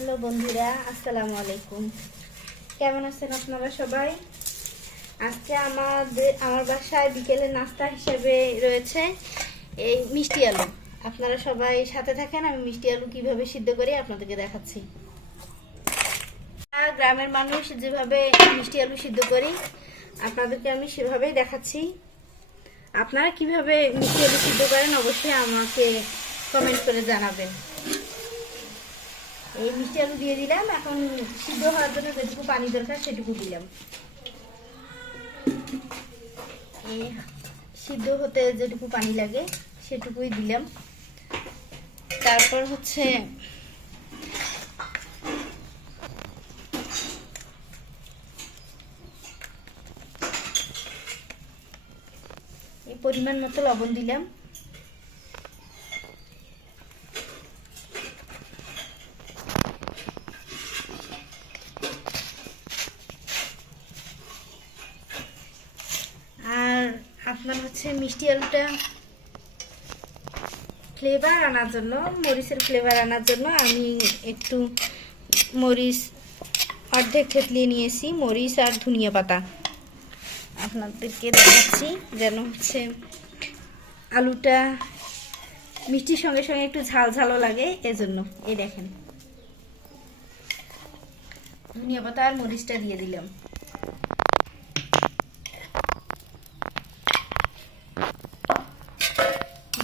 Hello বন্ধুরা, আসসালামু আলাইকুম। কেমন আছেন আপনারা সবাই? আজকে আমাদের আমার বাসায় বিকেলে নাস্তা হিসেবে রয়েছে এই মিষ্টি আলু। আপনারা সবাই সাথে থাকেন, আমি মিষ্টি আলু কীভাবে সিদ্ধ করি আপনাদেরকে দেখাচ্ছি। গ্রামের মানুষ যেভাবে মিষ্টি আলু সিদ্ধ করি, আপনাদেরকে আমি সেভাবেই দেখাচ্ছি। আপনারা কীভাবে মিষ্টি আলু সিদ্ধ করেন অবশ্যই আমাকে কমেন্ট করে জানাবেন। এই মিষ্টি আলু দিয়ে দিলাম, এখন সিদ্ধ হওয়ার জন্য যেটুকু পানি দরকার সেটুকু দিলাম। সিদ্ধ হতে যেটুকু পানি লাগে সেটুকুই দিলাম। তারপর হচ্ছে পরিমাণ মতো লবণ দিলাম আর আপনার হচ্ছে মিষ্টি আলুটা ফ্লেভার আনার জন্য, মরিচের ফ্লেভার আনার জন্য আমি একটু মরিচ অর্ধেক থেতলিয়ে নিয়েছি, মরিচ আর ধনিয়া পাতা। আপনাদেরকে দেখাচ্ছি যেন হচ্ছে আলুটা মিষ্টির সঙ্গে সঙ্গে একটু ঝাল ঝালও লাগে, এজন্য। এই দেখেন। ধনিয়া পাতা আর মরিচটা দিয়ে দিলাম।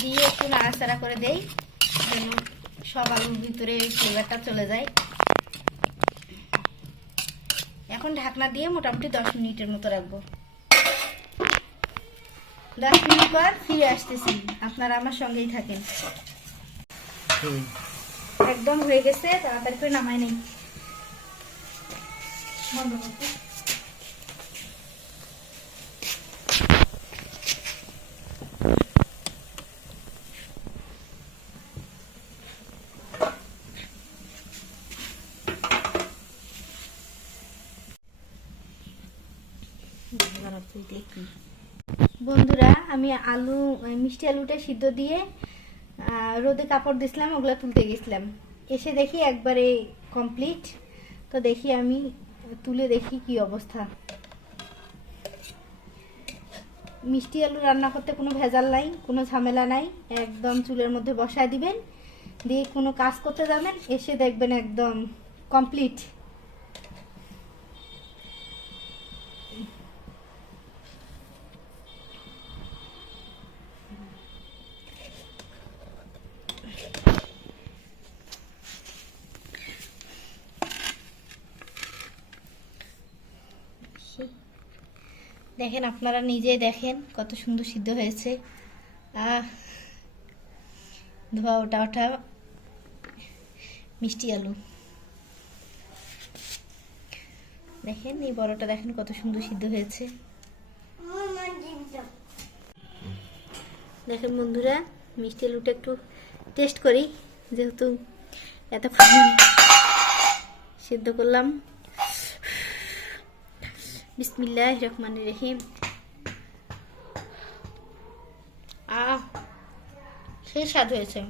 দিয়ে একটু নাড়াচাড়া করে দেই, যেন সব আলুর ভিতরে ফ্লেভারটা চলে যায়। এখন ঢাকনা দিয়ে মোটামুটি দশ মিনিটের মতো রাখব। দশ মিনিট পর ফিরে আসতেছি। আপনারা আমার সঙ্গেই থাকেন। একদম হয়ে গেছে, তাড়াতাড়ি করে নামাই নেই। বন্ধুরা, আমি আলু, মিষ্টি আলুটা সিদ্ধ দিয়ে রোদে কাপড় দিছিলাম ওগুলো তুলতে গেছিলাম। এসে দেখি একবারে কমপ্লিট তো দেখি আমি, তুলে দেখি কি অবস্থা। মিষ্টি আলু রান্না করতে কোনো ভেজাল নাই, কোনো ঝামেলা নাই। একদম চুলের মধ্যে বসায় দিবেন। দিয়ে কোনো কাজ করতে যাবেন, এসে দেখবেন একদম কমপ্লিট দেখেন, আপনারা নিজেই দেখেন কত সুন্দর সিদ্ধ হয়েছে। আহ, ধোয়া ওটা ওটা মিষ্টি আলু। দেখেন, এই বড়টা দেখেন কত সুন্দর সিদ্ধ হয়েছে। দেখেন বন্ধুরা, মিষ্টি আলুটা একটু টেস্ট করি, যেহেতু এতক্ষণ সিদ্ধ করলাম। বিসমিল্লাহ রহমান রহিম। আহ সেই স্বাদ হয়েছে।